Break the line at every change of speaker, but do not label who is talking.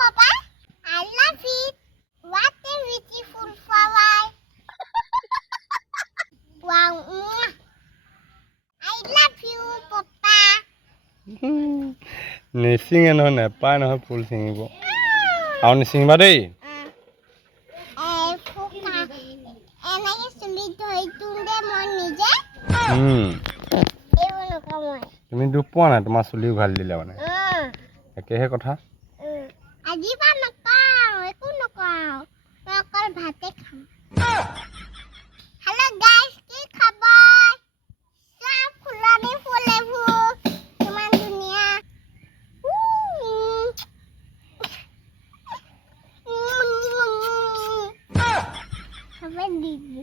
Papa. I love it. What a beautiful flower. wow.
I love you, Papa. নিচিঙে নহয় নেপায় নহয়
ফুল
ছিঙিব আৰু নিচিঙিবা দেই
তুমি দুখ পোৱা নাই তোমাৰ চুলিও উঘালি দিলে মানে।
ah.
একেহে কথা।
পৰা নকওঁ, একো নকওঁ। মই অকল ভাতে খাম। হেল্ল' গাইজ কি খবৰ? চোৱা ফুলনি ফুল এইবোৰ কিমান ধুনীয়া। খাব দিবি